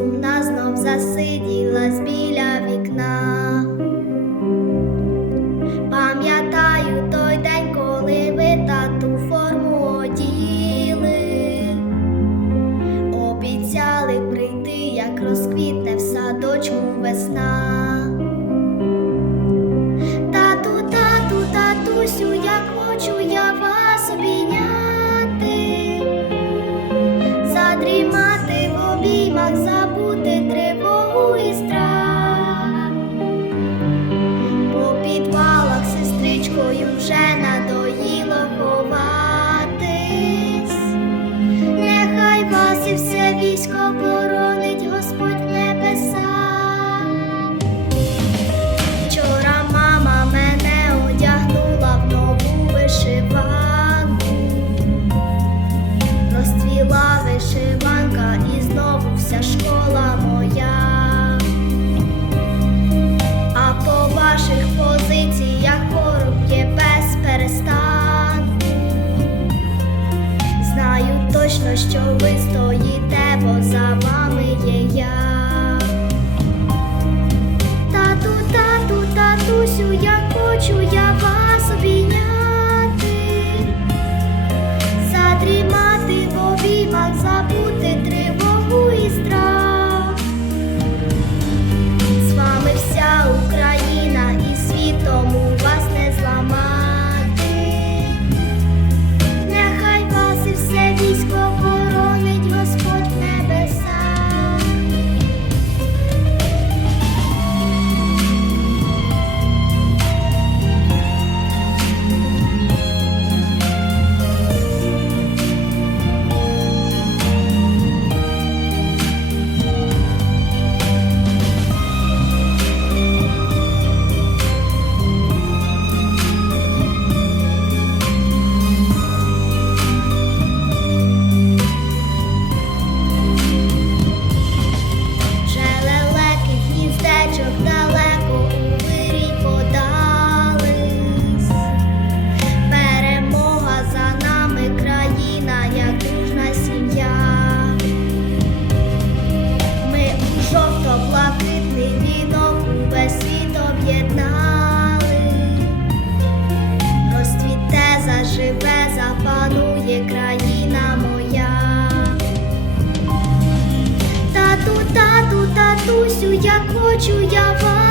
сумна знов засиділась біля вікна. Пам'ятаю той день, коли ви тату форму оділи, обіцяли прийти, як розквітне в садочку весна. що ви стоїте, бо за вами є я. Матусю, я хочу я вам...